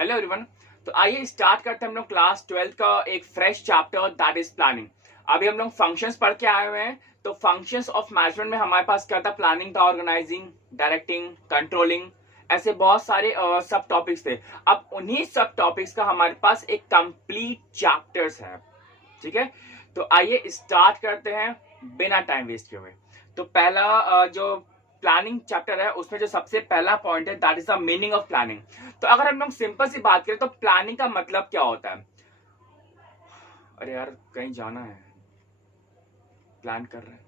Hello everyone. तो आइए start करते हैं हम लोग क्लास 12 का एक fresh chapter that is planning. अभी हम लोग फंक्शंस पढ़ के आए हुए हैं। तो फंक्शंस ऑफ मैनेजमेंट में हमारे पास क्या था? प्लानिंग था, ऑर्गेनाइजिंग, डायरेक्टिंग, कंट्रोलिंग, ऐसे बहुत सारे सब टॉपिक्स थे। अब उन्हीं सब टॉपिक्स का हमारे पास एक कंप्लीट चैप्टर्स है। ठीक है, तो आइए स्टार्ट करते हैं बिना टाइम वेस्ट किए हुए। तो पहला जो प्लानिंग चैप्टर है उसमें जो सबसे पहला पॉइंट है that is the meaning of planning. तो अगर हम लोग सिंपल सी बात करें तो प्लानिंग का मतलब क्या होता है? अरे यार कहीं जाना है, प्लान कर रहे हैं,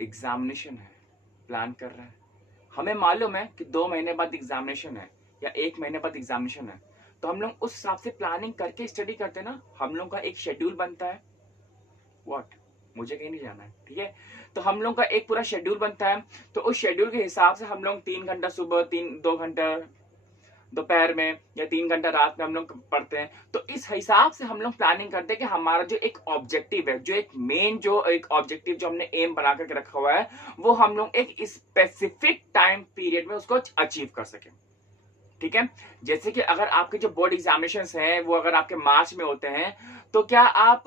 एग्जामिनेशन है, प्लान कर रहे हैं। हमें मालूम है कि 2 महीने बाद एग्जामिनेशन है या 1 महीने बाद एग्जामिनेशन है, तो हम लोग उस हिसाब से प्लानिंग करके स्टडी करते हैं ना। हम लोग का एक शेड्यूल बनता है। व्हाट, मुझे कहीं नहीं जाना है, ठीक है। तो हम लोग का एक पूरा शेड्यूल बनता है। तो उस शेड्यूल के हिसाब से हम लोग 3 घंटा सुबह, 2 घंटा दोपहर में या 3 घंटा रात में हम लोग पढ़ते हैं। तो इस हिसाब से हम लोग प्लानिंग करते हैं कि हमारा जो एक ऑब्जेक्टिव है, जो एक मेन जो एक ऑब्जेक्टिव जो हमने एम बना करके रखा हुआ है, वो हम लोग एक स्पेसिफिक टाइम पीरियड में उसको अचीव कर सके। ठीक है, जैसे कि अगर आपके जो बोर्ड एग्जामिनेशन हैं वो अगर आपके मार्च में होते हैं, तो क्या आप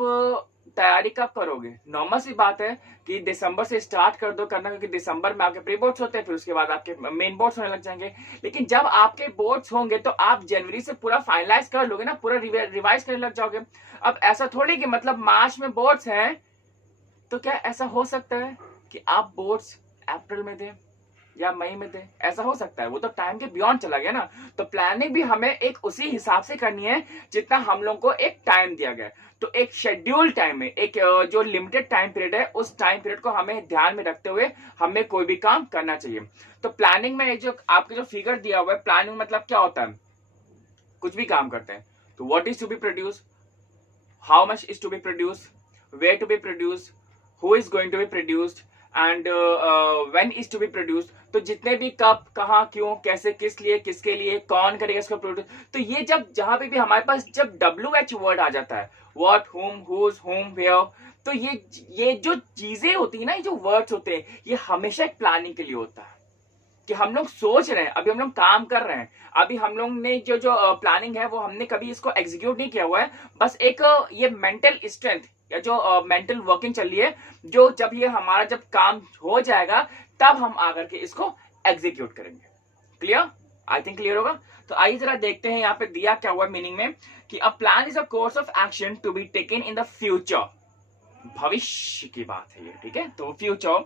तैयारी कब करोगे? नॉर्मल सी बात है कि दिसंबर से स्टार्ट कर दो करना, क्योंकि दिसंबर में आपके प्री बोर्ड्स होते हैं, फिर उसके बाद आपके मेन बोर्ड्स होने लग जाएंगे। लेकिन जब आपके बोर्ड्स होंगे तो आप जनवरी से पूरा फाइनलाइज कर लोगे ना, पूरा रिवाइज करने लग जाओगे। अब ऐसा थोड़ी कि मतलब मार्च में बोर्ड्स हैं तो क्या ऐसा हो सकता है कि आप बोर्ड्स अप्रैल में दें या मई में दे? ऐसा हो सकता है? वो तो टाइम के बियॉन्ड चला गया ना। तो प्लानिंग भी हमें एक उसी हिसाब से करनी है जितना हम लोग को एक टाइम दिया गया। तो एक शेड्यूल टाइम में एक जो लिमिटेड टाइम पीरियड है, उस टाइम पीरियड को हमें ध्यान में रखते हुए हमें कोई भी काम करना चाहिए। तो प्लानिंग में जो आपके जो फिगर दिया हुआ है, प्लानिंग मतलब क्या होता है? कुछ भी काम करते हैं तो what is to be produce, how much is to be produce, where to be produce, who is going to be produced and when is to be produced. तो जितने भी कब, कहाँ, क्यों, कैसे, किस लिए, किसके लिए, कौन करेगा इसको प्रोड्यूस। तो ये जब जहां पे भी हमारे पास जब WH वर्ड आ जाता है, व्हाट, हुम, हुज, हुम, वेयर, तो ये जो चीजें होती है ना, ये जो वर्ड्स होते हैं, ये हमेशा एक प्लानिंग के लिए होता है कि हम लोग सोच रहे हैं, अभी हम लोग काम कर रहे हैं। अभी हम लोग ने जो जो प्लानिंग है वो हमने कभी इसको एग्जीक्यूट नहीं किया हुआ है। बस एक ये मेंटल स्ट्रेंथ या जो मेंटल वर्किंग चल रही है, जो जब ये हमारा जब काम हो जाएगा तब हम आकर के इसको एग्जीक्यूट करेंगे। क्लियर? आई थिंक क्लियर होगा। तो आइए जरा देखते हैं यहाँ पे दिया क्या हुआ मीनिंग में कि a plan is a course of action to be taken in the future. भविष्य की बात है ये, ठीक है। तो future,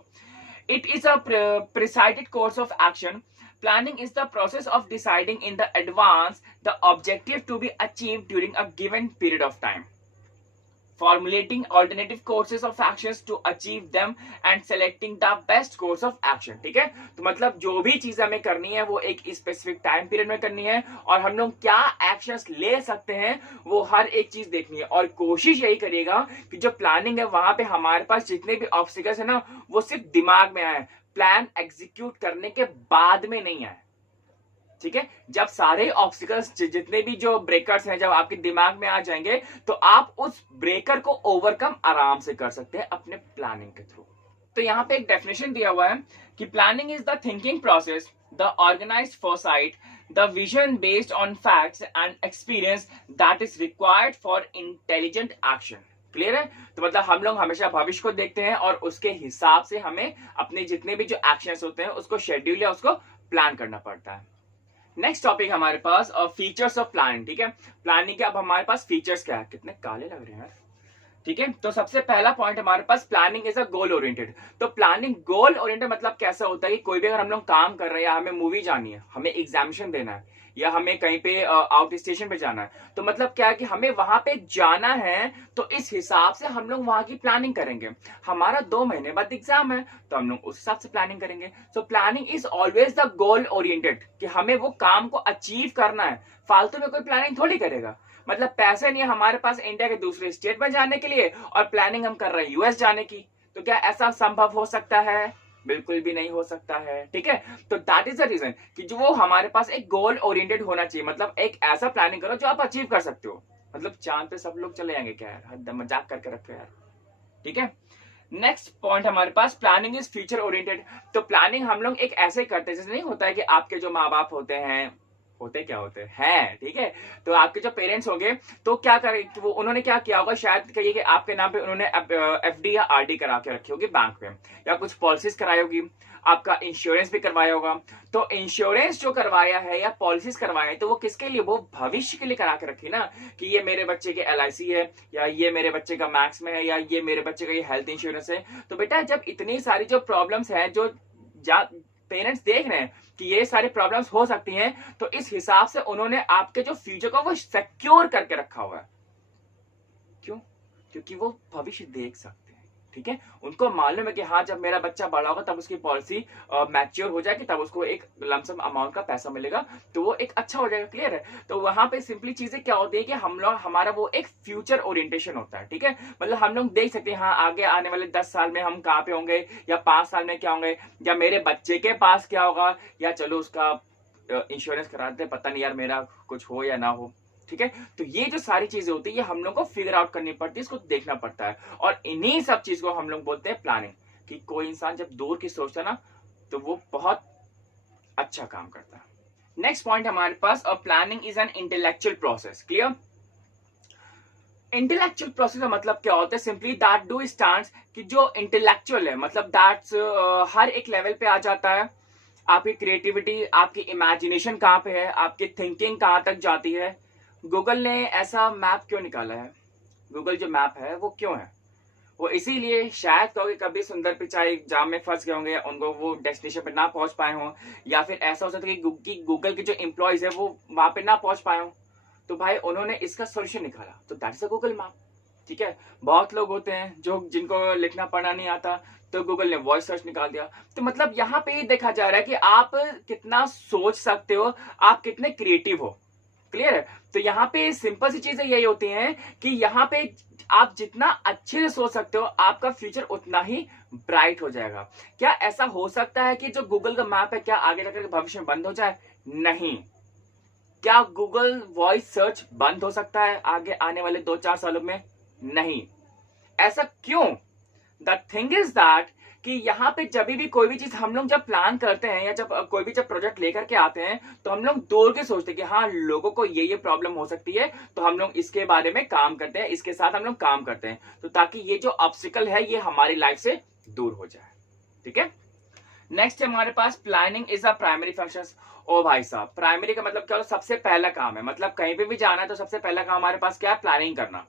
it is a presided course of action. Planning is the process of deciding in the advance the objective to be achieved during a given period of time, formulating alternative courses of actions to achieve them and selecting the best course of action। ठीक है, तो मतलब जो भी चीज हमें करनी है वो एक स्पेसिफिक टाइम पीरियड में करनी है, और हम लोग क्या एक्शंस ले सकते हैं वो हर एक चीज देखनी है। और कोशिश यही करिएगा कि जो प्लानिंग है वहां पे हमारे पास जितने भी ऑब्स्टिकल्स है ना, वो सिर्फ दिमाग में आए, प्लान एग्जीक्यूट करने के बाद में नहीं आए। ठीक है, जब सारे ऑब्स्टिकल्स जितने भी जो ब्रेकर्स हैं जब आपके दिमाग में आ जाएंगे, तो आप उस ब्रेकर को ओवरकम आराम से कर सकते हैं अपने प्लानिंग के थ्रू। तो यहाँ पे एक डेफिनेशन दिया हुआ है कि planning is the thinking process, the organized foresight, the vision based on facts and experience that is required for intelligent action. Clear है? तो मतलब हम लोग हमेशा भविष्य को देखते हैं और उसके हिसाब से हमें अपने जितने भी जो एक्शंस होते हैं उसको शेड्यूल या उसको प्लान करना पड़ता है। नेक्स्ट टॉपिक हमारे पास फीचर्स ऑफ प्लानिंग। ठीक है, प्लानिंग के अब हमारे पास फीचर्स क्या है? कितने काले लग रहे हैं यार। ठीक है, तो सबसे पहला पॉइंट हमारे पास planning is a goal oriented. तो प्लानिंग गोल ओरिएंटेड मतलब कैसा होता है कि कोई भी अगर हम लोग काम कर रहे हैं या हमें मूवी जानी है, हमें एग्जामिनेशन देना है, या हमें कहीं पे आउट स्टेशन पे जाना है, तो मतलब क्या है कि हमें वहां पे जाना है, तो इस हिसाब से हम लोग वहां की प्लानिंग करेंगे। हमारा 2 महीने बाद एग्जाम है तो हम लोग उस हिसाब से प्लानिंग करेंगे। So planning is always the goal oriented, कि हमें वो काम को अचीव करना है। फालतू में कोई प्लानिंग थोड़ी करेगा। मतलब पैसे नहीं है हमारे पास इंडिया के दूसरे स्टेट में जाने के लिए और प्लानिंग हम कर रहे हैं यूएस जाने की, तो क्या ऐसा संभव हो सकता है? बिल्कुल भी नहीं हो सकता है। ठीक है, तो दैट इज द रीजन कि जो वो हमारे पास एक गोल ओरिएंटेड होना चाहिए। मतलब एक ऐसा प्लानिंग करो जो आप अचीव कर सकते हो। मतलब चांद पे सब लोग चले जाएंगे क्या यार? हद मजाक करके रखो यार। ठीक है, नेक्स्ट पॉइंट हमारे पास प्लानिंग इज फ्यूचर ओरिएंटेड। तो प्लानिंग हम लोग एक ऐसे करते हैं, जैसे नहीं होता है कि आपके जो माँ बाप होते हैं होते क्या होते हैं, ठीक है। तो आपके जो पेरेंट्स होंगे तो क्या करें, वो उन्होंने क्या किया होगा, शायद कहिए कि आपके नाम पे उन्होंने एफडी या आरडी करा के रखी होगी बैंक में, या कुछ पॉलिसीज कराई होगी, आपका इंश्योरेंस भी करवाया होगा। तो इंश्योरेंस जो करवाया है या पॉलिसीज करवाए हैं तो वो किसके लिए, वो भविष्य के लिए करा के रखी ना, कि ये मेरे बच्चे के LIC है, या ये मेरे बच्चे का मैक्स में है, या ये मेरे बच्चे का ये हेल्थ इंश्योरेंस है। तो बेटा जब इतनी सारी जो प्रॉब्लम्स है, जो पेरेंट्स देख रहे हैं कि ये सारी प्रॉब्लम्स हो सकती हैं, तो इस हिसाब से उन्होंने आपके जो फ्यूचर को वो सिक्योर करके रखा हुआ है। क्यों? क्योंकि वो भविष्य देख सकते हैं, ठीक है। उनको मालूम है कि हाँ, जब मेरा बच्चा बड़ा होगा तब उसकी पॉलिसी मैच्योर हो जाएगी, तब उसको एक लमसम अमाउंट का पैसा मिलेगा, तो वो एक अच्छा हो जाएगा। क्लियर है? तो वहां पे सिंपली चीजें क्या होती है कि हम लोग, हमारा वो एक फ्यूचर ओरिएंटेशन होता है, ठीक है। मतलब हम लोग देख सकते हैं हाँ, आगे आने वाले 10 साल में हम कहाँ पे होंगे, या 5 साल में क्या होंगे, या मेरे बच्चे के पास क्या होगा, या चलो उसका इंश्योरेंस करा देते, पता नहीं यार मेरा कुछ हो या ना हो, ठीक है। तो ये जो सारी चीजें होती है ये हम लोग को फिगर आउट करनी पड़ती है, इसको देखना पड़ता है, और इन्हीं सब चीज को हम लोग बोलते हैं प्लानिंग। कि कोई इंसान जब दूर की सोचता है ना तो वो बहुत अच्छा काम करता है। नेक्स्ट पॉइंट हमारे पास, planning is an intellectual process. Clear? Intellectual process का मतलब क्या होता है, सिंपली दैट डू स्टैंड्स, कि जो इंटेलेक्चुअल है मतलब दैट्स हर एक लेवल पे आ जाता है। आपकी क्रिएटिविटी, आपकी इमेजिनेशन कहाँ पे है, आपकी थिंकिंग कहाँ तक जाती है। गूगल ने ऐसा मैप क्यों निकाला है, गूगल जो मैप है वो क्यों है, वो इसीलिए शायद कहोगे कभी सुंदर पिचाई एग्जाम में फंस गए होंगे, उनको वो डेस्टिनेशन पे ना पहुंच पाए हों, या फिर ऐसा हो सकता है कि गूगल के जो एम्प्लॉयज है वो वहां पे ना पहुंच पाए हों, तो भाई उन्होंने इसका सोल्यूशन निकाला, तो that is a Google map, ठीक है। बहुत लोग होते हैं जो जिनको लिखना पढ़ना नहीं आता, तो गूगल ने वॉइस सर्च निकाल दिया। तो मतलब यहाँ पे ये देखा जा रहा है कि आप कितना सोच सकते हो, आप कितने क्रिएटिव हो। क्लियर है? तो यहाँ पे सिंपल सी चीजें यही होती हैं कि यहाँ पे आप जितना अच्छे से सोच सकते हो आपका फ्यूचर उतना ही ब्राइट हो जाएगा। क्या ऐसा हो सकता है कि जो गूगल का मैप है क्या आगे जाकर भविष्य में बंद हो जाए? नहीं। क्या गूगल वॉइस सर्च बंद हो सकता है आगे आने वाले 2-4 सालों में? नहीं। ऐसा क्यों? द थिंग इज दैट कि यहाँ पे जब भी कोई भी चीज हम लोग जब प्लान करते हैं, या जब कोई भी जब प्रोजेक्ट लेकर के आते हैं, तो हम लोग दूर के सोचते हैं कि हाँ, लोगों को ये प्रॉब्लम हो सकती है, तो हम लोग इसके बारे में काम करते हैं, इसके साथ हम लोग काम करते हैं, तो ताकि ये जो ऑब्स्टिकल है ये हमारी लाइफ से दूर हो जाए, ठीक है। नेक्स्ट है हमारे पास, planning is a primary function. ओ भाई साहब, प्राइमरी का मतलब क्या होता है? सबसे पहला काम है, मतलब कहीं पे भी जाना है तो सबसे पहला काम हमारे पास क्या है? प्लानिंग करना।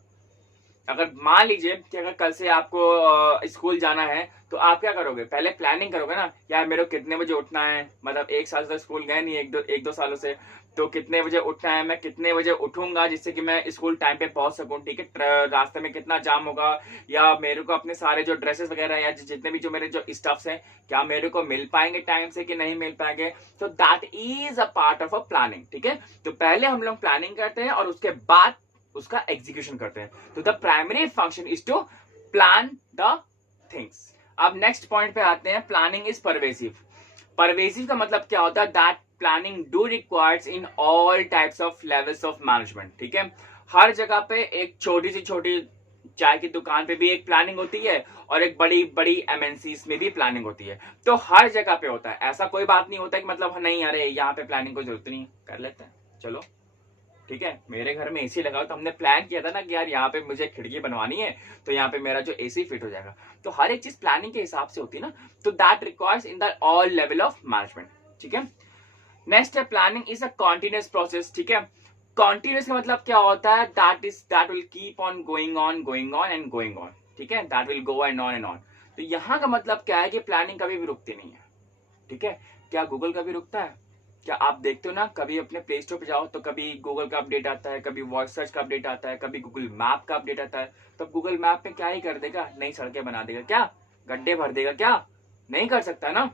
अगर मान लीजिए कि अगर कल से आपको स्कूल जाना है, तो आप क्या करोगे? पहले प्लानिंग करोगे ना, यार मेरे को कितने बजे उठना है, मतलब 1 साल से स्कूल गए नहीं, एक दो सालों से, तो कितने बजे उठना है, मैं कितने बजे उठूंगा जिससे कि मैं स्कूल टाइम पे पहुंच सकूं, ठीक है। रास्ते में कितना जाम होगा, या मेरे को अपने सारे जो ड्रेसेस वगैरह या जितने भी जो मेरे जो स्टफ्स हैं, क्या मेरे को मिल पाएंगे टाइम से कि नहीं मिल पाएंगे। तो that is a part of a planning, ठीक है। तो पहले हम लोग प्लानिंग करते हैं और उसके बाद उसका एग्जीक्यूशन करते हैं। तो the primary function is to plan the things. अब नेक्स्ट पॉइंट पे आते हैं, प्लानिंग इज परवेसिव। परवेसिव का मतलब क्या होता है? That planning do requires in all types of levels of management, ठीक है। हर जगह पे एक छोटी से छोटी चाय की दुकान पे भी एक प्लानिंग होती है, और एक बड़ी बड़ी एमएनसीज में भी प्लानिंग होती है। तो हर जगह पे होता है, ऐसा कोई बात नहीं होता कि मतलब नहीं अरे यहाँ पे प्लानिंग को जरूरत नहीं, कर लेते हैं चलो, ठीक है। मेरे घर में एसी लगा तो हमने प्लान किया था ना कि यार यहाँ पे मुझे खिड़की बनवानी है, तो यहाँ पे मेरा जो एसी फिट हो जाएगा। तो हर एक चीज प्लानिंग के हिसाब से होती है ना, तो that requires in the all level of management, ठीक है। नेक्स्ट है, planning is a continuous process, ठीक है। कॉन्टिन्यूस का मतलब क्या होता है? That will keep on going on and going on, ठीक है। That will go and on. तो यहाँ का मतलब क्या है कि प्लानिंग कभी भी रुकती नहीं है, ठीक है। क्या गूगल कभी रुकता है? क्या आप देखते हो ना, कभी अपने प्ले स्टोर पे जाओ तो कभी गूगल का अपडेट आता है, कभी वॉइस सर्च का अपडेट आता है, कभी गूगल मैप का अपडेट आता है। तो गूगल मैप में क्या ही कर देगा? नई सड़कें बना देगा क्या? गड्ढे भर देगा क्या? नहीं कर सकता ना,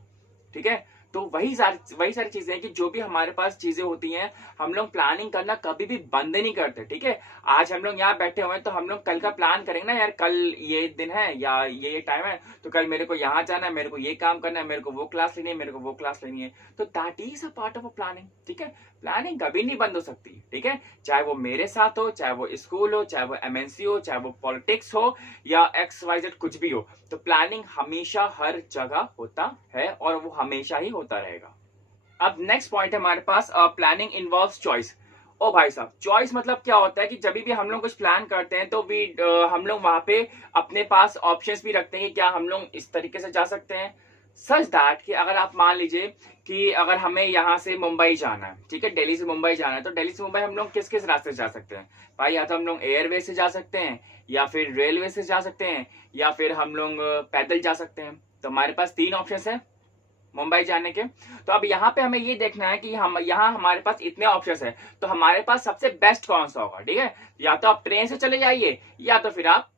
ठीक है। तो वही सारी चीजें हैं कि जो भी हमारे पास चीजें होती हैं, हम लोग प्लानिंग करना कभी भी बंद नहीं करते, ठीक है। आज हम लोग यहाँ बैठे हुए हैं तो हम लोग कल का प्लान करेंगे ना, यार कल ये दिन है या ये टाइम है, तो कल मेरे को यहाँ जाना है, मेरे को ये काम करना है, मेरे को वो क्लास लेनी है, मेरे को वो क्लास लेनी है। तो that is a part of a planning, ठीक है। प्लानिंग कभी नहीं बंद हो सकती, ठीक है। चाहे वो मेरे साथ हो, चाहे वो स्कूल हो, चाहे वो एमएनसी हो, चाहे वो पॉलिटिक्स हो, या XYZ कुछ भी हो, तो प्लानिंग हमेशा हर जगह होता है और वो हमेशा ही होता रहेगा। अब नेक्स्ट पॉइंट है हमारे पास, प्लानिंग इन्वॉल्व्स चॉइस। ओ भाई साहब, चॉइस मतलब क्या होता है कि जब भी हम लोग कुछ प्लान करते हैं तो हम लोग वहां पे अपने पास ऑप्शंस भी रखते हैं कि क्या हम लोग इस तरीके से जा सकते हैं, सच दैट कि अगर आप मान लीजिए कि अगर हमें यहाँ से मुंबई जाना है, ठीक है, दिल्ली से मुंबई जाना है, तो दिल्ली से मुंबई हम लोग किस किस रास्ते से जा सकते हैं भाई? या तो हम लोग एयरवे से जा सकते हैं, या फिर रेलवे से जा सकते हैं, या फिर हम लोग पैदल जा सकते हैं। तो हमारे पास तीन ऑप्शन है मुंबई जाने के। तो अब यहाँ पे हमें ये देखना है कि हम यहाँ हमारे पास इतने ऑप्शंस है, तो हमारे पास सबसे बेस्ट कौन सा होगा, ठीक है? या तो आप ट्रेन से चले जाइए, या तो फिर आप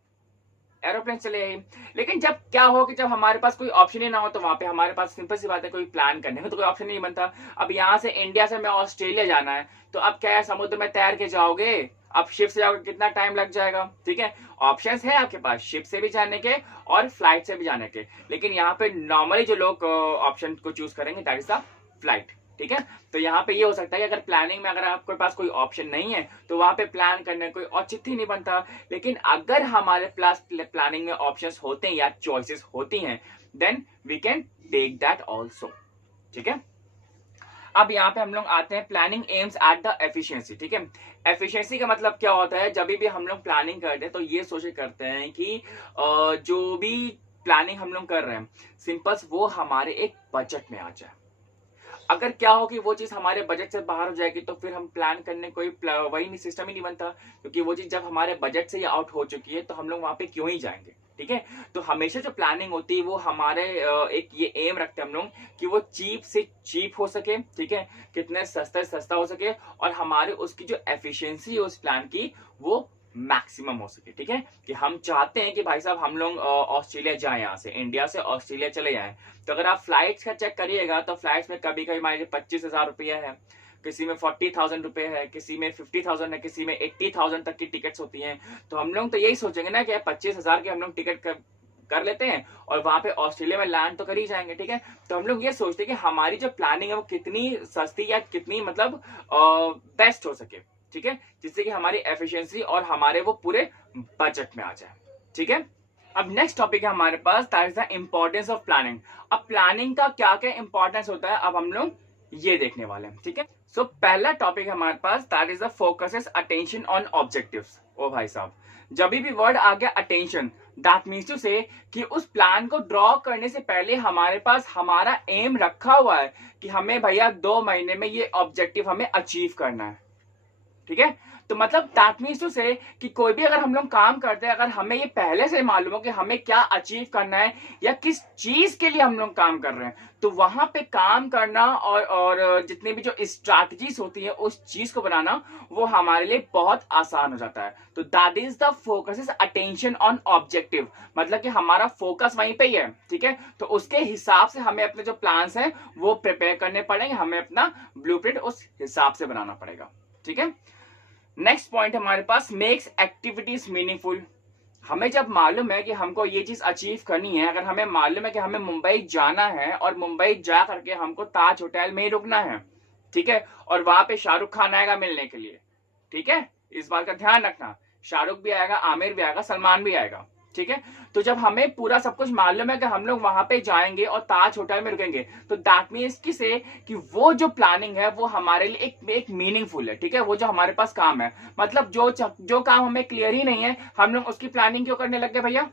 एरोप्लेन चले जाइए। लेकिन जब क्या हो कि जब हमारे पास कोई ऑप्शन ही ना हो, तो वहां पे हमारे पास सिंपल सी बात है, कोई प्लान करने का तो कोई ऑप्शन नहीं बनता। अब यहाँ से इंडिया से मैं ऑस्ट्रेलिया जाना है, तो अब क्या है, समुद्र में तैर के जाओगे, अब शिप से जाओगे, कितना टाइम लग जाएगा, ठीक है? ऑप्शंस है आपके पास शिप से भी जाने के और फ्लाइट से भी जाने के, लेकिन यहाँ पे नॉर्मली जो लोग ऑप्शन को चूज करेंगे दैट इज द फ्लाइट, ठीक है? तो यहाँ पे ये हो सकता है कि अगर प्लानिंग में अगर आपके पास कोई ऑप्शन नहीं है तो वहां पे प्लान करने कोई औचित्य नहीं बनता। लेकिन अगर हमारे पास प्लानिंग में ऑप्शंस होते हैं या चॉइसेस होती हैं, then we can take that also, ठीक है? अब यहाँ पे हम लोग आते हैं, planning aims at the efficiency, ठीक है? एफिशिएंसी का मतलब क्या होता है, जब भी हम लोग प्लानिंग करते हैं तो ये सोच करते हैं कि जो भी प्लानिंग हम लोग कर रहे हैं सिंपल वो हमारे एक बजट में आ जाए। अगर क्या हो कि वो चीज हमारे बजट से बाहर हो जाएगी तो फिर हम प्लान करने कोई वही नहीं, सिस्टम ही नहीं बनता, क्योंकि वो चीज जब हमारे बजट से आउट हो चुकी है तो हम लोग वहां पे क्यों ही जाएंगे, ठीक है? तो हमेशा जो प्लानिंग होती है वो हमारे एक ये एम रखते हैं हम लोग कि वो चीप से चीप हो सके, ठीक है, कितने सस्ता से सस्ता हो सके, और हमारे उसकी जो एफिशिएंसी है उस प्लान की वो मैक्सिमम हो सके, ठीक है? कि हम चाहते हैं कि भाई साहब हम लोग ऑस्ट्रेलिया जाएं, यहाँ से इंडिया से ऑस्ट्रेलिया चले जाएं, तो अगर आप फ्लाइट्स का चेक करिएगा तो फ्लाइट्स में कभी कभी मान लीजिए 25,000 रुपया है, किसी में 40,000 रुपए है, किसी में 50,000 है, किसी में 80,000 तक की टिकट्स होती हैं। तो हम लोग तो यही सोचेंगे ना कि 25,000 की हम लोग टिकट कर लेते हैं और वहां पे ऑस्ट्रेलिया में लैंड तो कर ही जाएंगे, ठीक है? तो हम लोग ये सोचते हैं कि हमारी जो प्लानिंग है वो कितनी सस्ती या कितनी मतलब बेस्ट हो सके, ठीक है, जिससे कि हमारी एफिशिएंसी और हमारे वो पूरे बजट में आ जाए, ठीक है? अब नेक्स्ट टॉपिक है हमारे पास, that is the importance of planning. अब प्लानिंग का क्या क्या इंपॉर्टेंस होता है अब हम लोग ये देखने वाले हैं, ठीक है? सो पहला टॉपिक है हमारे पास, that is the focuses attention on objectives. ओ भाई साहब, जब भी वर्ड आ गया attention, that means to say कि उस प्लान को ड्रॉ करने से पहले हमारे पास हमारा एम रखा हुआ है कि हमें भैया 2 महीने में ये ऑब्जेक्टिव हमें अचीव करना है, ठीक है? तो मतलब दैट मीन्स टू से कि कोई भी अगर हम लोग काम करते हैं, अगर हमें ये पहले से मालूम हो कि हमें क्या अचीव करना है या किस चीज के लिए हम लोग काम कर रहे हैं, तो वहां पे काम करना और जितनी भी जो स्ट्रैटेजीज होती है उस चीज को बनाना वो हमारे लिए बहुत आसान हो जाता है। तो that is the focus is attention on objective, मतलब कि हमारा फोकस वहीं पे ही है, ठीक है? तो उसके हिसाब से हमें अपने जो प्लान्स हैं वो प्रिपेयर करने पड़ेंगे, हमें अपना ब्लूप्रिंट उस हिसाब से बनाना पड़ेगा, ठीक है? नेक्स्ट पॉइंट हमारे पास, मेक्स एक्टिविटीज मीनिंगफुल। हमें जब मालूम है कि हमको ये चीज अचीव करनी है, अगर हमें मालूम है कि हमें मुंबई जाना है और मुंबई जा करके हमको ताज होटल में ही रुकना है, ठीक है, और वहां पे शाहरुख खान आएगा मिलने के लिए, ठीक है, इस बात का ध्यान रखना, शाहरुख भी आएगा, आमिर भी आएगा, सलमान भी आएगा, ठीक है? तो जब हमें पूरा सब कुछ मालूम है कि हम लोग वहां पे जाएंगे और ताज होटल में रुकेंगे, तो दैट मीन्स कि से कि वो जो प्लानिंग है वो हमारे लिए एक मीनिंगफुल है, ठीक है? वो जो हमारे पास काम है, मतलब जो काम हमें क्लियर ही नहीं है हम लोग उसकी प्लानिंग क्यों करने लग गए भैया?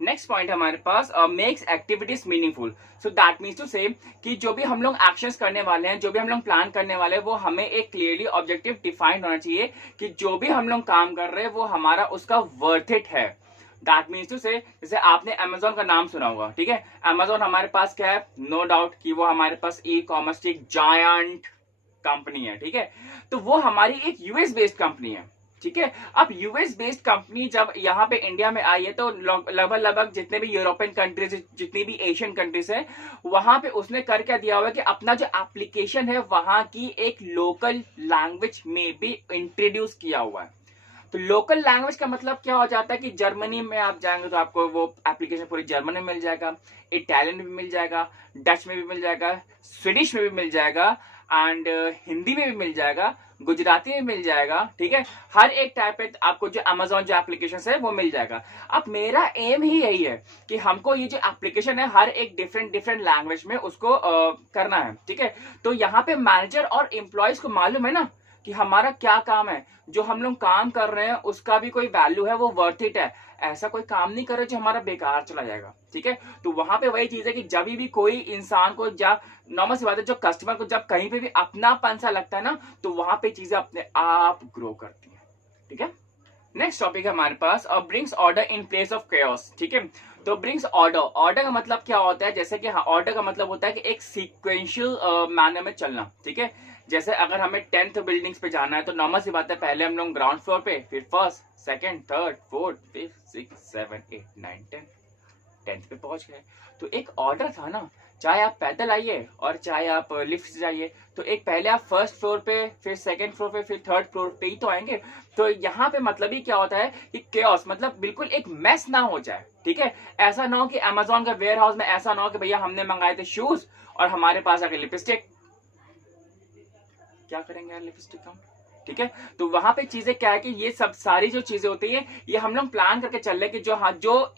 नेक्स्ट पॉइंट हमारे पास, makes activities meaningful. So that means to say कि जो भी हम लोग एक्शंस करने वाले हैं, जो भी हम लोग प्लान करने वाले हैं, वो हमें एक क्लियरली ऑब्जेक्टिव डिफाइंड होना चाहिए कि जो भी हम लोग काम कर रहे हैं वो हमारा उसका वर्थ इट है। दैट मीन्स टू से, जैसे आपने अमेजोन का नाम सुना होगा, ठीक है? अमेजोन हमारे पास क्या है, नो डाउट कि वो हमारे पास ई कॉमर्स की एक जायंट कंपनी है, ठीक है? तो वो हमारी एक यूएस बेस्ड कंपनी है, ठीक है? अब यूएस बेस्ड कंपनी जब यहाँ पे इंडिया में आई है तो लगभग जितने भी यूरोपियन कंट्रीज, जितनी भी एशियन कंट्रीज है, वहां पे उसने कर क्या दिया हुआ है कि अपना जो एप्लीकेशन है वहां की एक लोकल लैंग्वेज में भी इंट्रोड्यूस किया हुआ है। तो लोकल लैंग्वेज का मतलब क्या हो जाता है कि जर्मनी में आप जाएंगे तो आपको वो एप्लीकेशन पूरी जर्मन में मिल जाएगा, इटालियन में भी मिल जाएगा, डच में भी मिल जाएगा, स्वीडिश में भी मिल जाएगा, एंड हिंदी में भी मिल जाएगा, गुजराती में मिल जाएगा, ठीक है। हर एक टाइप पे आपको जो अमेजोन जो एप्लीकेशन है वो मिल जाएगा। अब मेरा एम ही यही है कि हमको ये जो एप्लीकेशन है हर एक डिफरेंट लैंग्वेज में उसको करना है, ठीक है। तो यहाँ पे मैनेजर और एम्प्लॉयज को मालूम है ना कि हमारा क्या काम है, जो हम लोग काम कर रहे हैं उसका भी कोई वैल्यू है, वो वर्थ इट है। ऐसा कोई काम नहीं कर रहे जो हमारा बेकार चला जाएगा, ठीक है। तो वहां पे वही चीज है कि जब भी कोई इंसान को, जब नॉर्मल सी बात है, जो कस्टमर को जब कहीं पे भी अपनापन सा लगता है ना, तो वहां पे चीजें अपने आप ग्रो करती हैं, ठीक है। नेक्स्ट टॉपिक है हमारे पास brings order in place of chaos, ठीक है। तो ब्रिंग्स ऑर्डर, ऑर्डर का मतलब क्या होता है, जैसे कि ऑर्डर का मतलब होता है कि एक सीक्वेंशियल मैनर में चलना, ठीक है। जैसे अगर हमें 10th बिल्डिंग्स पे जाना है तो नॉर्मल सी बात है, पहले हम लोग ग्राउंड फ्लोर पे, फिर first, second, third, fourth, fifth, 6, 7, 8, 9, 10th पे पहुंच गए। तो एक ऑर्डर था ना, चाहे आप पैदल आइए और चाहे आप लिफ्ट से जाइए, तो एक पहले आप फर्स्ट फ्लोर पे, फिर सेकंड फ्लोर पे, फिर थर्ड फ्लोर पे ही तो आएंगे। तो यहाँ पे मतलब ही क्या होता है कि केओस मतलब बिल्कुल एक मेस ना हो जाए, ठीक है। ऐसा ना हो कि अमेजोन का वेयर हाउस में ऐसा ना हो कि भैया हमने मंगाए थे शूज और हमारे पास आके लिपस्टिक, क्या करेंगे यार लिपस्टिक का, ठीक है। तो वहां पे चीजें क्या है कि ये सब सारी जो चीजें होती है ये हम लोग प्लान करके चल रहे कि जो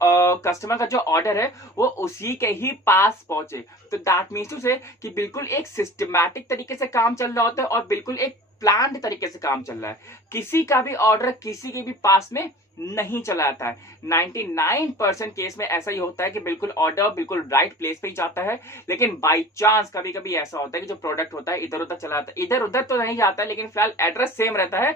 कस्टमर का जो ऑर्डर है वो उसी के ही पास पहुंचे। तो दैट मीन्स टू से कि बिल्कुल एक सिस्टमैटिक तरीके से काम चल रहा होता है और बिल्कुल एक प्लान तरीके से काम चल रहा है। किसी का भी ऑर्डर किसी के भी पास में नहीं चला जाता है। 99% केस में ऐसा ही होता है कि बिल्कुल ऑर्डर बिल्कुल राइट प्लेस पे ही जाता है। लेकिन बाई चांस कभी कभी ऐसा होता है कि जो प्रोडक्ट होता है इधर उधर चला जाता है, इधर उधर तो नहीं जाता है लेकिन फिलहाल एड्रेस सेम रहता है,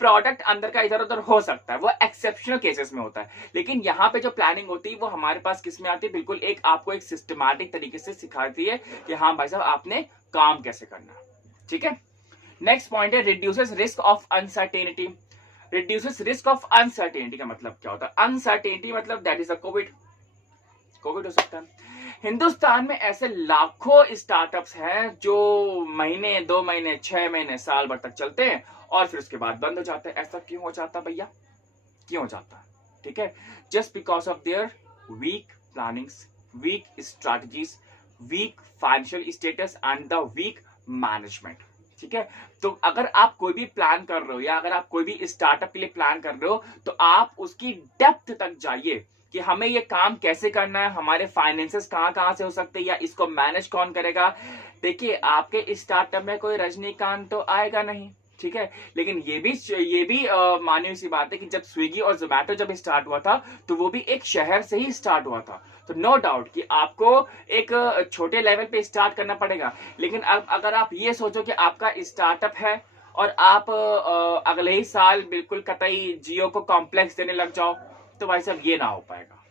प्रोडक्ट अंदर का इधर उधर हो सकता है, वो एक्सेप्शनल केसेस में होता है। लेकिन यहाँ पे जो प्लानिंग होती है वो हमारे पास किस में आती है, बिल्कुल एक आपको एक सिस्टमैटिक तरीके से सिखाती है कि हाँ भाई साहब आपने काम कैसे करना, ठीक है। नेक्स्ट पॉइंट है reduces risk of uncertainty. Reduces risk of uncertainty का मतलब क्या होता है, अनसर्टेनिटी मतलब दैट इज अ कोविड हो सकता है। हिंदुस्तान में ऐसे लाखों स्टार्टअप्स हैं जो महीने, 2 महीने, 6 महीने, साल भर तक चलते हैं और फिर उसके बाद बंद हो जाते हैं। ऐसा क्यों हो जाता भैया, क्यों हो जाता है, ठीक है। Just because of their weak plannings, weak strategies, weak financial status and the weak management, ठीक है। तो अगर आप कोई भी प्लान कर रहे हो या अगर आप कोई भी स्टार्टअप के लिए प्लान कर रहे हो तो आप उसकी डेप्थ तक जाइए कि हमें ये काम कैसे करना है, हमारे फाइनेंसेस कहां से हो सकते हैं या इसको मैनेज कौन करेगा। देखिए आपके स्टार्टअप में कोई रजनीकांत तो आएगा नहीं, ठीक है। लेकिन ये भी मानी सी बात है कि जब स्विगी और जोमैटो जब स्टार्ट हुआ था तो वो भी एक शहर से ही स्टार्ट हुआ था। तो नो डाउट कि आपको एक छोटे लेवल पे स्टार्ट करना पड़ेगा। लेकिन अब अगर आप ये सोचो कि आपका स्टार्टअप है और आप अगले ही साल बिल्कुल कतई जियो को कॉम्प्लेक्स देने लग जाओ तो भाई साहब ये ना हो पाएगा,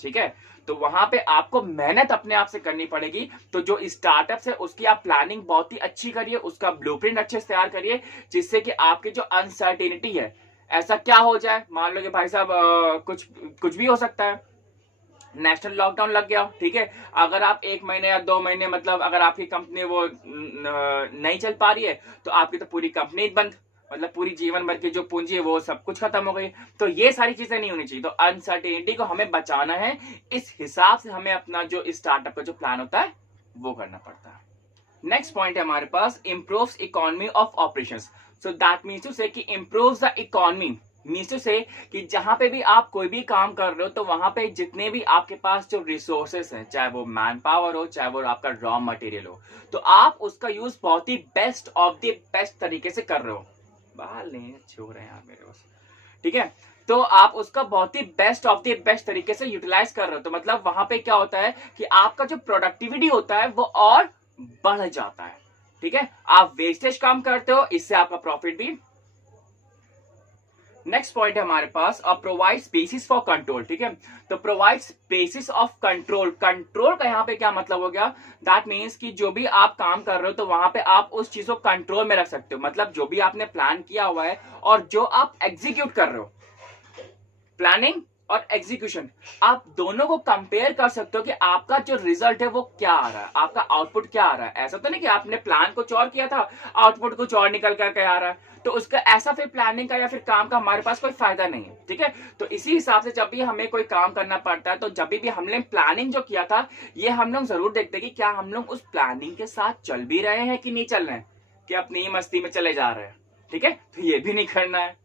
ठीक है। तो वहां पे आपको मेहनत अपने आप से करनी पड़ेगी। तो जो स्टार्टअप है उसकी आप प्लानिंग बहुत ही अच्छी करिए, उसका ब्लूप्रिंट अच्छे से तैयार करिए जिससे कि आपकी जो अनसर्टेनिटी है, ऐसा क्या हो जाए, मान लो कि भाई साहब कुछ भी हो सकता है, नेशनल लॉकडाउन लग गया, ठीक है। अगर आप 1 महीने या 2 महीने मतलब अगर आपकी कंपनी वो नहीं चल पा रही है तो आपकी तो पूरी कंपनी बंद, मतलब पूरी जीवन भर की जो पूंजी है वो सब कुछ खत्म हो गई। तो ये सारी चीजें नहीं होनी चाहिए। तो अनसर्टेनिटी को हमें बचाना है, इस हिसाब से हमें अपना जो स्टार्टअप का जो प्लान होता है वो करना पड़ता है। नेक्स्ट पॉइंट है हमारे पास improves economy of operations. So that means to say कि improves the economy means to say कि जहां पे भी आप कोई भी काम कर रहे हो तो वहां पे जितने भी आपके पास जो रिसोर्सेस हैं, चाहे वो मैन पावर हो चाहे वो आपका रॉ मटेरियल हो, तो आप उसका यूज बहुत ही बेस्ट ऑफ द बेस्ट तरीके से कर रहे हो। बाल नहीं अच्छे हो रहे हैं यार मेरे पास, ठीक है। तो आप उसका बहुत ही बेस्ट ऑफ द बेस्ट तरीके से यूटिलाइज कर रहे हो। तो मतलब वहां पे क्या होता है कि आपका जो प्रोडक्टिविटी होता है वो और बढ़ जाता है, ठीक है। आप वेस्टेज कम करते हो, इससे आपका प्रॉफिट भी। नेक्स्ट पॉइंट है हमारे पास प्रोवाइड स्पेसिस फॉर कंट्रोल, ठीक है। तो provide spaces of control, control का यहाँ पे क्या मतलब हो गया, दैट मीन्स कि जो भी आप काम कर रहे हो तो वहां पे आप उस चीज को कंट्रोल में रख सकते हो। मतलब जो भी आपने प्लान किया हुआ है और जो आप एग्जीक्यूट कर रहे हो, प्लानिंग और एग्जीक्यूशन, आप दोनों को कंपेयर कर सकते हो कि आपका जो रिजल्ट है वो क्या आ रहा है, आपका आउटपुट क्या आ रहा है। ऐसा तो नहीं कि आपने प्लान कुछ और किया था, आउटपुट कुछ और निकल करके आ रहा है। तो उसका ऐसा फिर प्लानिंग का या फिर काम का हमारे पास कोई फायदा नहीं है, ठीक है। तो इसी हिसाब से जब भी हमें कोई काम करना पड़ता है, तो जब भी हमने प्लानिंग जो किया था, ये हम लोग जरूर देखते हैं कि क्या हम लोग उस प्लानिंग के साथ चल भी रहे हैं कि नहीं चल रहे हैं, कि अपनी मस्ती में चले जा रहे हैं, ठीक है। तो ये भी नहीं करना है।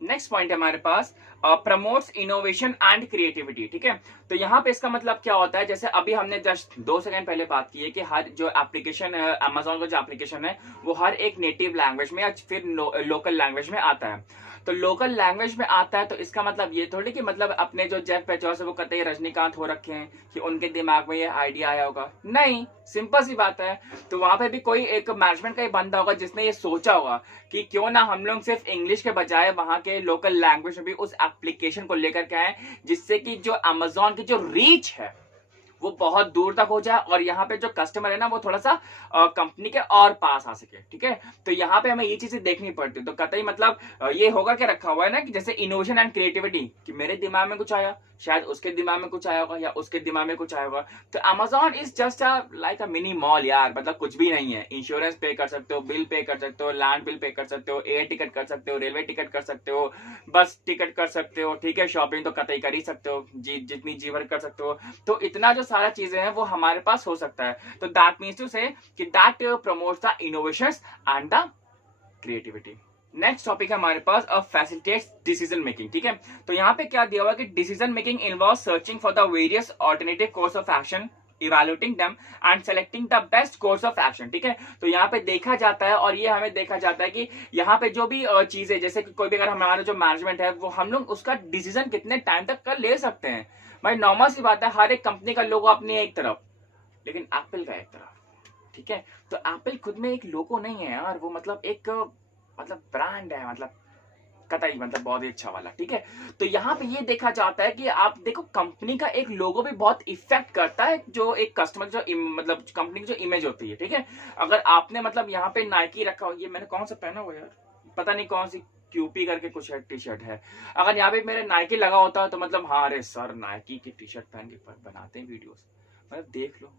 नेक्स्ट पॉइंट है हमारे पास प्रमोट्स इनोवेशन एंड क्रिएटिविटी, ठीक है। तो यहाँ पे इसका मतलब क्या होता है, जैसे अभी हमने जस्ट 2 सेकंड पहले बात की है कि हर जो एप्लीकेशन है, अमेजोन का जो एप्लीकेशन है, वो हर एक नेटिव लैंग्वेज में या फिर लोकल लैंग्वेज में आता है। तो लोकल लैंग्वेज में आता है, तो इसका मतलब ये थोड़ी कि मतलब अपने जो जेफ बेजोस है वो कतई रजनीकांत हो रखे हैं कि उनके दिमाग में ये आइडिया आया होगा, नहीं, सिंपल सी बात है। तो वहां पे भी कोई एक मैनेजमेंट का ही बंदा होगा जिसने ये सोचा होगा कि क्यों ना हम लोग सिर्फ इंग्लिश के बजाय वहां के लोकल लैंग्वेज में भी उस एप्लीकेशन को लेकर के आए, जिससे कि जो अमेजोन की जो रीच है वो बहुत दूर तक हो जाए और यहाँ पे जो कस्टमर है ना वो थोड़ा सा कंपनी के और पास आ सके, ठीक है। तो यहाँ पे हमें ये चीजें देखनी पड़ती है। तो कतई मतलब ये होगा क्या रखा हुआ है ना कि जैसे इनोवेशन एंड क्रिएटिविटी, कि मेरे दिमाग में कुछ आया, शायद उसके दिमाग में कुछ आया होगा या उसके दिमाग में कुछ आया होगा। तो Amazon is just like a mini mall यार, मतलब कुछ भी नहीं है। इंश्योरेंस पे कर सकते हो, बिल पे कर सकते हो, लैंड बिल पे कर सकते हो, एयर टिकट कर सकते हो, रेलवे टिकट कर सकते हो, बस टिकट कर सकते हो, ठीक है। शॉपिंग तो कतई कर ही सकते हो, जितनी जी भर कर सकते हो। तो इतना जो सारा चीजें हैं वो हमारे पास हो सकता है। तो दैट मीन्स टू से कि that promotes the innovations and the creativity. Next topic है हमारे पास फैसिलिटेट्स डिसीजन मेकिंग, ठीक है। तो यहाँ पे क्या दिया हुआ कि decision making involve searching for the various alternative course of action, evaluating them and selecting the best course of action, ठीक है। तो यहाँ पे देखा जाता है और ये हमें देखा जाता है कि यहाँ पे जो भी चीजें, जैसे कि कोई भी अगर हमारा जो मैनेजमेंट है वो हम लोग उसका डिसीजन कितने टाइम तक कर ले सकते हैं। भाई नॉर्मल सी बात है, हर एक कंपनी का लोगो अपनी एक तरफ, लेकिन एप्पल का एक तरफ, ठीक है। तो एप्पल खुद में एक लोगो नहीं है यार, वो मतलब एक मतलब ब्रांड है, मतलब कतई मतलब बहुत ही अच्छा वाला, ठीक है। तो यहाँ पे ये देखा जाता है कि आप देखो कंपनी का एक लोगो भी बहुत इफेक्ट करता है जो एक कस्टमर जो मतलब कंपनी की जो इमेज होती है, ठीक है। अगर आपने मतलब यहाँ पे नाइकी रखा हो, ये मैंने कौन सा पहना हुआ यार, पता नहीं कौन सी क्यूपी करके कुछ टी शर्ट है, अगर यहाँ पे मेरे नाइकी लगा होता तो मतलब हाँ अरे सर नाइकी की टी शर्ट पहन के बनाते हैं वीडियोस, मतलब देख लो,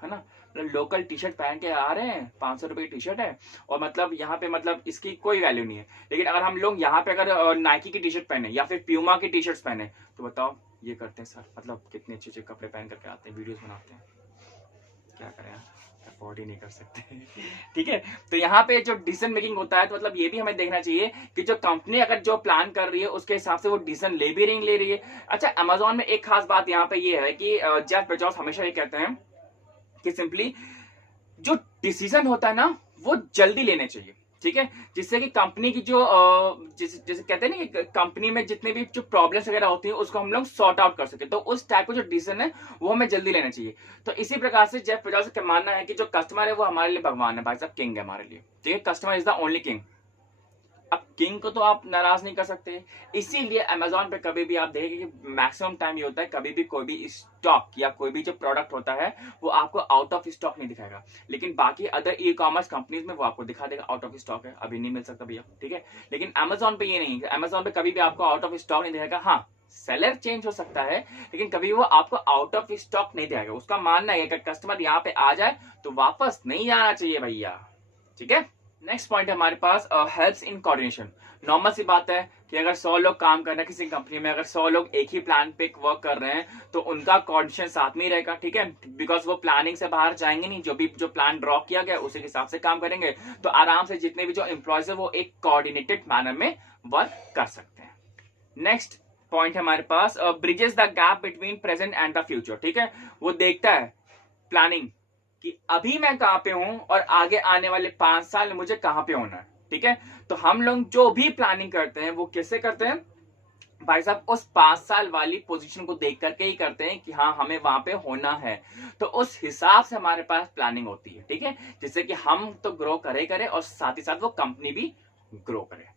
है ना। लोकल टी शर्ट पहन के आ रहे हैं, 500 रुपए की टी शर्ट है और मतलब यहाँ पे मतलब इसकी कोई वैल्यू नहीं है। लेकिन अगर हम लोग यहाँ पे अगर नाइकी की टी शर्ट पहने या फिर प्यूमा की टी शर्ट पहने, तो बताओ ये करते हैं सर, मतलब कितने अच्छे अच्छे कपड़े पहन करके आते हैं, वीडियोस बनाते हैं, क्या करें यार, अफोर्ड ही नहीं कर सकते ठीक है। तो यहाँ पे जो डिसीजन मेकिंग होता है, तो मतलब ये भी हमें देखना चाहिए कि जो कंपनी अगर जो प्लान कर रही है उसके हिसाब से वो डिसीजन ले भी नहीं ले रही है। अच्छा, अमेजोन में एक खास बात यहाँ पे ये है कि जेफ बेजोस हमेशा ये कहते हैं कि सिंपली जो डिसीजन होता है ना वो जल्दी लेने चाहिए, ठीक है। जिससे कि कंपनी की जो जैसे कहते हैं ना कि कंपनी में जितने भी जो प्रॉब्लम्स वगैरह होती है उसको हम लोग सॉर्ट आउट कर सके, तो उस टाइप का जो डिसीजन है वो हमें जल्दी लेना चाहिए। तो इसी प्रकार से जेफ बेजोस का मानना है कि जो कस्टमर है वो हमारे लिए भगवान है, भाई साहब किंग है हमारे लिए, ठीक है। Customer is the only king. अब किंग को तो आप नाराज नहीं कर सकते, इसीलिए अमेजोन पे कभी भी आप देखेंगे कि मैक्सिमम टाइम ये होता है कभी भी कोई भी स्टॉक या कोई भी जो प्रोडक्ट होता है वो आपको आउट ऑफ स्टॉक नहीं दिखाएगा, लेकिन बाकी अदर ई कॉमर्स कंपनीज में वो आपको दिखा देगा आउट ऑफ स्टॉक है, अभी नहीं मिल सकता भैया, ठीक है। लेकिन अमेजोन पे ये नहीं, अमेजोन पे कभी भी आपको आउट ऑफ स्टॉक नहीं दिखाएगा। हाँ, सेलर चेंज हो सकता है लेकिन कभी वो आपको आउट ऑफ स्टॉक नहीं दिखाएगा। उसका मानना है कि कस्टमर यहाँ पे आ जाए तो वापस नहीं जाना चाहिए भैया, ठीक है। नेक्स्ट पॉइंट है हमारे पास हेल्प्स इन कोऑर्डिनेशन। नॉर्मल सी बात है कि अगर 100 लोग काम कर रहे हैं किसी कंपनी में, अगर 100 लोग एक ही प्लान पे वर्क कर रहे हैं तो उनका कोऑर्डिनेशन साथ में ही रहेगा, ठीक है। बिकॉज वो प्लानिंग से बाहर जाएंगे नहीं, जो प्लान ड्रॉ किया गया उसी के हिसाब से काम करेंगे, तो आराम से जितने भी जो एम्प्लॉयज है वो एक कोऑर्डिनेटेड मैनर में वर्क कर सकते हैं। नेक्स्ट पॉइंट है हमारे पास bridges the gap between present and the future, ठीक है। वो देखता है प्लानिंग कि अभी मैं कहां पे हूं और आगे आने वाले 5 साल मुझे कहां पे होना है, ठीक है। तो हम लोग जो भी प्लानिंग करते हैं वो कैसे करते हैं भाई साहब, उस 5 साल वाली पोजीशन को देख करके ही करते हैं कि हाँ हमें वहां पे होना है, तो उस हिसाब से हमारे पास प्लानिंग होती है, ठीक है। जिससे कि हम तो ग्रो करे और साथ ही साथ वो कंपनी भी ग्रो करे।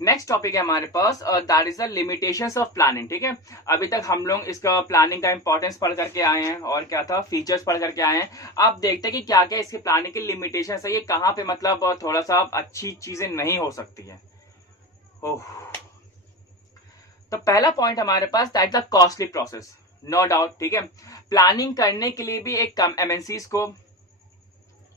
नेक्स्ट टॉपिक है हमारे पास that is the limitations of planning, ठीक है। अभी तक हम लोग इसका प्लानिंग का इंपॉर्टेंस पढ़ करके आए हैं और क्या था फीचर्स पढ़ करके आए हैं। अब देखते हैं कि क्या क्या इसके प्लानिंग की लिमिटेशंस है, ये कहां पे मतलब थोड़ा सा अच्छी चीजें नहीं हो सकती है। ओह, तो पहला पॉइंट हमारे पास that the costly process, no doubt, ठीक है। प्लानिंग करने के लिए भी एक एमएनसीज को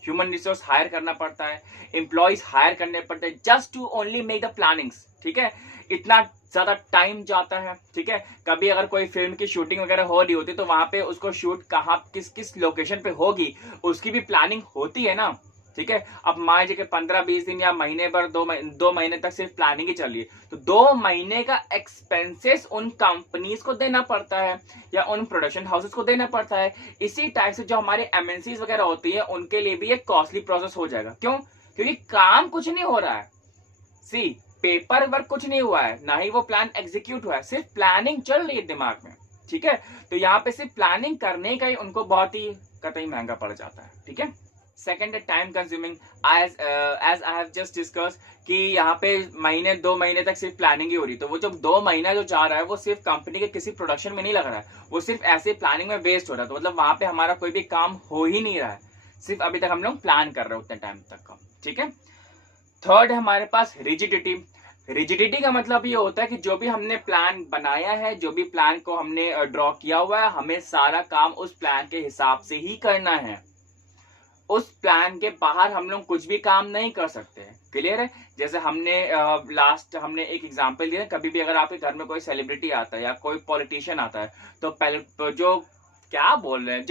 ह्यूमन रिसोर्स हायर करना पड़ता है, एम्प्लॉयज हायर करने पड़ते हैं just to only make the plannings, ठीक है। इतना ज्यादा टाइम जाता है, ठीक है। कभी अगर कोई फिल्म की शूटिंग वगैरह हो रही होती तो वहां पे उसको शूट कहाँ किस किस लोकेशन पे होगी उसकी भी प्लानिंग होती है ना, ठीक है। अब मान लीजिए 15-20 दिन या महीने भर, 2 महीने तक सिर्फ प्लानिंग ही चल रही है, तो 2 महीने का एक्सपेंसेस उन कंपनीज को देना पड़ता है या उन प्रोडक्शन हाउसेस को देना पड़ता है। इसी टाइप से जो हमारे एमएनसीज वगैरह होती है उनके लिए भी एक कॉस्टली प्रोसेस हो जाएगा। क्यों? क्योंकि काम कुछ नहीं हो रहा है, सी पेपर वर्क कुछ नहीं हुआ है, ना ही वो प्लान एग्जीक्यूट हुआ है, सिर्फ प्लानिंग चल रही है दिमाग में, ठीक है। तो यहाँ पे सिर्फ प्लानिंग करने का ही उनको बहुत ही कतई महंगा पड़ जाता है, ठीक है। सेकेंड है time consuming, as I have just discuss कि यहाँ पे 2 महीने तक सिर्फ प्लानिंग ही हो रही, तो वो जो 2 महीना जो जा रहा है वो सिर्फ कंपनी के किसी प्रोडक्शन में नहीं लग रहा है, वो सिर्फ ऐसे प्लानिंग में वेस्ट हो रहा है। तो मतलब वहां पे हमारा कोई भी काम हो ही नहीं रहा है, सिर्फ अभी तक हम लोग प्लान कर रहे हैं उतने टाइम तक का, ठीक है। थर्ड है हमारे पास रिजिडिटी। रिजिडिटी का मतलब ये होता है कि जो भी हमने प्लान बनाया है, जो भी प्लान को हमने ड्रॉ किया हुआ है, हमें सारा काम उस प्लान के हिसाब से ही करना है, उस प्लान के बाहर हम लोग कुछ भी काम नहीं कर सकते। क्लियर है? जैसे हमने हमने एक एग्जांपल दिया, कभी भी अगर आपके घर में कोई सेलिब्रिटी आता है या कोई पॉलिटिशियन आता है तो पहले जो क्या बोल रहे हैं,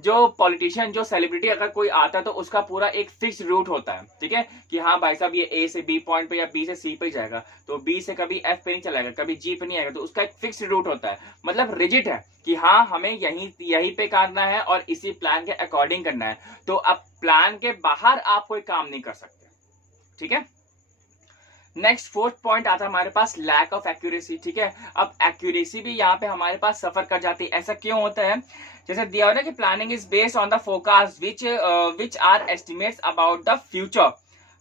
जो पॉलिटिशियन, जो सेलिब्रिटी अगर कोई आता है तो उसका पूरा एक फिक्स रूट होता है, ठीक है, कि हाँ भाई साहब ये ए से बी पॉइंट पे या बी से सी पे जाएगा, तो बी से कभी एफ पे नहीं चलाएगा, कभी जी पे नहीं आएगा, तो उसका एक फिक्स रूट होता है, मतलब रिजिड है कि हाँ हमें यहीं पे करना है और इसी प्लान के अकॉर्डिंग करना है। तो अब प्लान के बाहर आप कोई काम नहीं कर सकते, ठीक है। नेक्स्ट फोर्थ पॉइंट आता है हमारे पास लैक ऑफ एक्यूरेसी, ठीक है। अब एक्यूरेसी भी यहाँ पे हमारे पास सफर कर जाती है। ऐसा क्यों होता है? जैसे दिया हुआ ना कि planning is based on the forecast which are estimates about the future,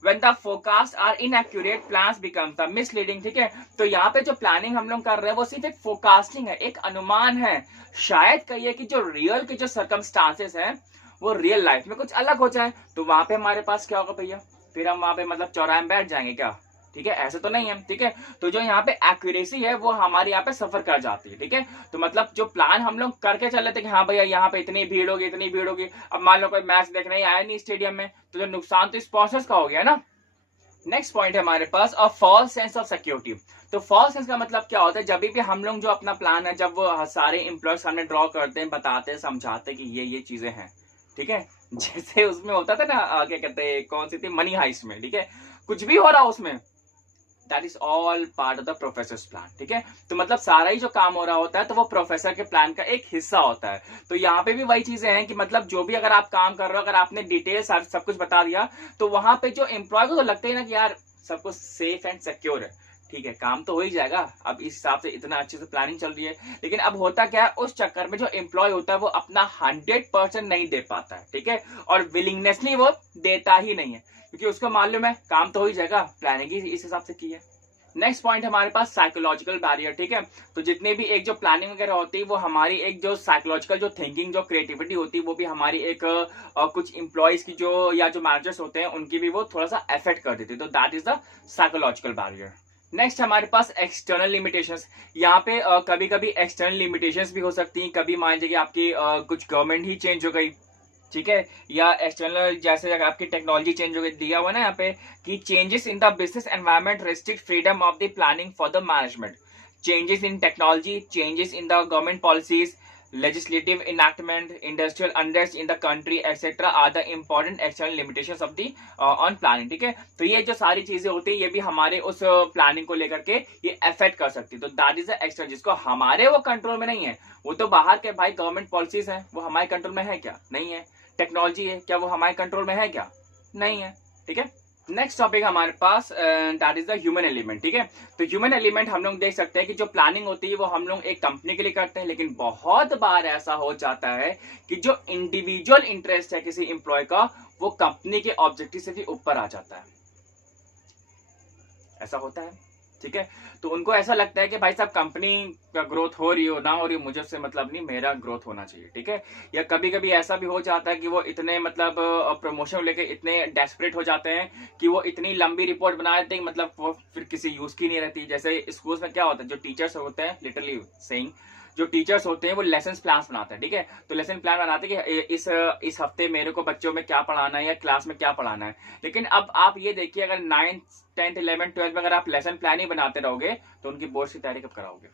when the forecast are inaccurate plans become the misleading, ठीक है। तो यहाँ पे जो प्लानिंग हम लोग कर रहे हैं वो सिर्फ एक फोरकास्टिंग है, एक अनुमान है। शायद कहिए कि जो रियल के जो सर्कमस्टांसेस हैं वो रियल लाइफ में कुछ अलग हो जाए, तो वहां पे हमारे पास क्या होगा भैया, फिर हम वहां पे मतलब चौराहे में बैठ जाएंगे क्या? ठीक है, ऐसे तो नहीं है, ठीक है। तो जो यहाँ पे एक्यूरेसी है वो हमारे यहाँ पे सफर कर जाती है, ठीक है। तो मतलब जो प्लान हम लोग करके चल रहे थे कि हाँ भैया यहाँ पे इतनी भीड़ होगी, इतनी भीड़ होगी, अब मान लो कोई मैच देखने ही आया नहीं स्टेडियम में, तो जो नुकसान तो स्पॉन्सर्स का हो गया ना। नेक्स्ट पॉइंट है हमारे पास a false sense of security. तो फॉल्स सेंस का मतलब क्या होता है? जब भी हम लोग जो अपना प्लान है, जब वो सारे एम्प्लॉय सामने ड्रॉ करते हैं, बताते हैं, समझाते हैं कि ये चीजें हैं, ठीक है। जैसे उसमें होता था ना, क्या कहते हैं, कौन सी थी, मनी हाइस्ट में, ठीक है, कुछ भी हो रहा उसमें, that is all part of the professors plan, ठीक है। तो मतलब सारा ही जो काम हो रहा होता है तो वो प्रोफेसर के प्लान का एक हिस्सा होता है। तो यहाँ पे भी वही चीजें हैं कि मतलब जो भी अगर आप काम कर रहे हो, अगर आपने डिटेल सब कुछ बता दिया, तो वहां पे जो एम्प्लॉय को तो लगता ही ना कि यार सब कुछ सेफ एंड सिक्योर है, ठीक है, काम तो हो ही जाएगा। अब इस हिसाब से इतना अच्छे से प्लानिंग चल रही है, लेकिन अब होता क्या है, उस चक्कर में जो एम्प्लॉय होता है वो अपना 100% नहीं दे पाता है, ठीक है, और विलिंगनेसली वो देता ही नहीं है, क्योंकि उसको मालूम है काम तो हो ही जाएगा, प्लानिंग ही इस हिसाब से की है। नेक्स्ट पॉइंट हमारे पास साइकोलॉजिकल बैरियर, ठीक है। तो जितने भी एक जो प्लानिंग वगैरह होती है वो हमारी एक जो साइकोलॉजिकल जो थिंकिंग, जो क्रिएटिविटी होती है, वो भी हमारी एक कुछ इंप्लॉइज की जो या जो मैनेजर्स होते हैं उनकी भी वो थोड़ा सा अफेक्ट कर देती है। तो that is the psychological barrier. Next हमारे पास एक्सटर्नल लिमिटेशंस। यहाँ पे कभी कभी एक्सटर्नल लिमिटेशंस भी हो सकती हैं। कभी मान लीजिए कि आपकी कुछ गवर्नमेंट ही चेंज हो गई, ठीक है, या एक्सटर्नल जैसे अगर आपकी टेक्नोलॉजी चेंज हो गई, दिया हुआ ना यहाँ पे कि changes in the business environment restrict freedom of the planning for the management. Changes in technology, changes in the government policies, legislative enactment, industrial unrest in the country etc are the important external limitations of the on planning, ठीक है। तो ये जो सारी चीजें होती है ये भी हमारे उस प्लानिंग को लेकर के ये अफेक्ट कर सकती है। तो दैट इज द एक्सटर्नल, जिसको हमारे वो कंट्रोल में नहीं है, वो तो बाहर के भाई गवर्नमेंट पॉलिसीज हैं, वो हमारे कंट्रोल में है क्या? नहीं है। टेक्नोलॉजी है क्या, वो हमारे कंट्रोल में है क्या? नहीं है, ठीक है। नेक्स्ट टॉपिक हमारे पास that is the human element, ठीक है। तो ह्यूमन एलिमेंट हम लोग देख सकते हैं कि जो प्लानिंग होती है वो हम लोग एक कंपनी के लिए करते हैं, लेकिन बहुत बार ऐसा हो जाता है कि जो इंडिविजुअल इंटरेस्ट है किसी एम्प्लॉय का वो कंपनी के ऑब्जेक्टिव से भी ऊपर आ जाता है। ऐसा होता है, ठीक है। तो उनको ऐसा लगता है कि भाई साहब कंपनी का ग्रोथ हो रही हो ना हो रही हो, मुझे उससे मतलब नहीं, मेरा ग्रोथ होना चाहिए, ठीक है। या कभी कभी ऐसा भी हो जाता है कि वो इतने मतलब प्रमोशन लेके इतने डेस्परेट हो जाते हैं कि वो इतनी लंबी रिपोर्ट बना देते हैं, मतलब वो फिर किसी यूज की नहीं रहती। जैसे स्कूल्स में क्या होता है, जो टीचर्स होते हैं लिटरली सेइंग, जो टीचर्स होते हैं वो लेसन प्लान बनाते हैं, ठीक है। तो लेसन प्लान बनाते हैं कि इस हफ्ते मेरे को बच्चों में क्या पढ़ाना है या क्लास में क्या पढ़ाना है। लेकिन अब आप ये देखिए, अगर 9th 10th 11th 12th में अगर आप लेसन प्लान ही बनाते रहोगे तो उनकी बोर्ड की तैयारी कब कराओगे,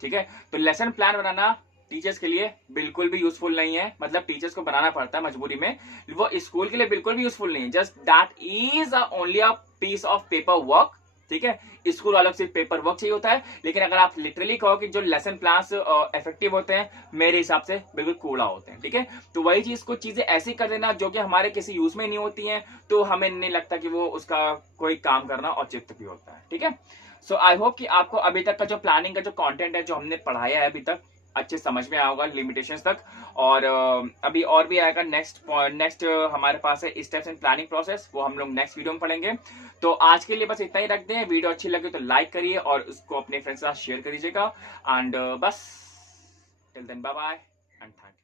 ठीक है। तो लेसन प्लान बनाना टीचर्स के लिए बिल्कुल भी यूजफुल नहीं है, मतलब टीचर्स को बनाना पड़ता है मजबूरी में, वो स्कूल के लिए बिल्कुल भी यूजफुल नहीं है। Just that is only a piece of paper work, ठीक है। स्कूल वालों को सिर्फ पेपर वर्क चाहिए होता है, लेकिन अगर आप लिटरली कहो कि जो लेसन प्लान्स इफेक्टिव होते हैं, मेरे हिसाब से बिल्कुल कूड़ा होते हैं, ठीक है। तो वही चीज को चीजें ऐसी कर देना जो कि हमारे किसी यूज में नहीं होती हैं, तो हमें नहीं लगता कि वो उसका कोई काम करना औचित्य भी होता है, ठीक है। सो आई होप कि आपको अभी तक का जो प्लानिंग का जो कंटेंट है जो हमने पढ़ाया है अभी तक अच्छे समझ में आया होगा लिमिटेशंस तक। और अभी और भी आएगा नेक्स्ट हमारे पास है स्टेप्स इन प्लानिंग प्रोसेस, वो हम लोग नेक्स्ट वीडियो में पढ़ेंगे। तो आज के लिए बस इतना ही रखते हैं। वीडियो अच्छी लगे तो लाइक करिए और उसको अपने फ्रेंड्स के साथ शेयर करिएगा। एंड बस till then bye bye and thank